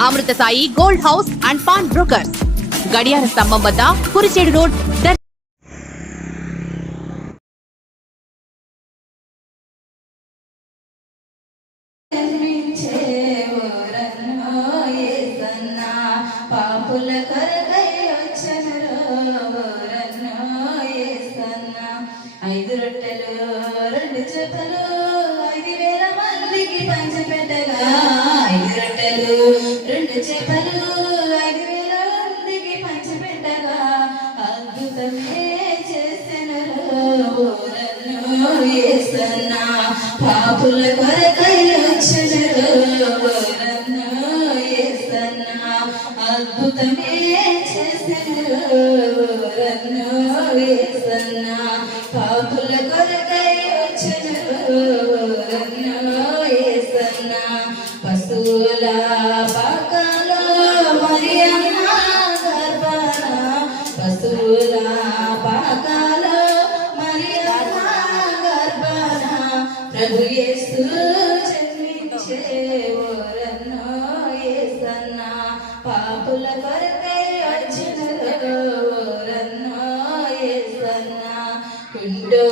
Amrutha Sai gold house and pawn brokers గడియార స్తంభం వద్ద కురిచేడు రోడ్ దర్- జన్మించేవరన్నో యేసన్నా, పాపుల కొరకై వచ్చెనురోవరన్నో యేసన్నా. ఐదు రొట్టెలు చేపలు ఐదు పంచిపెట్టగా అద్భుతమే చేసెను ఓరన్నో వేస్తున్నా పాపుల కొరకై వచ్చెను ఓరన్నో యేసన్నా అద్భుతమే చేసెను ఓరన్నో పక్కలో మరియమ్మ గర్భణ పశువుల పక్కలో మరియమ్మ గర్భణ ప్రభు యేసు చెల్లించే ఓరన్నో యేసన్న పాపుల కొరకై వచ్చిన ఓరన్నో యేసన్న కుండో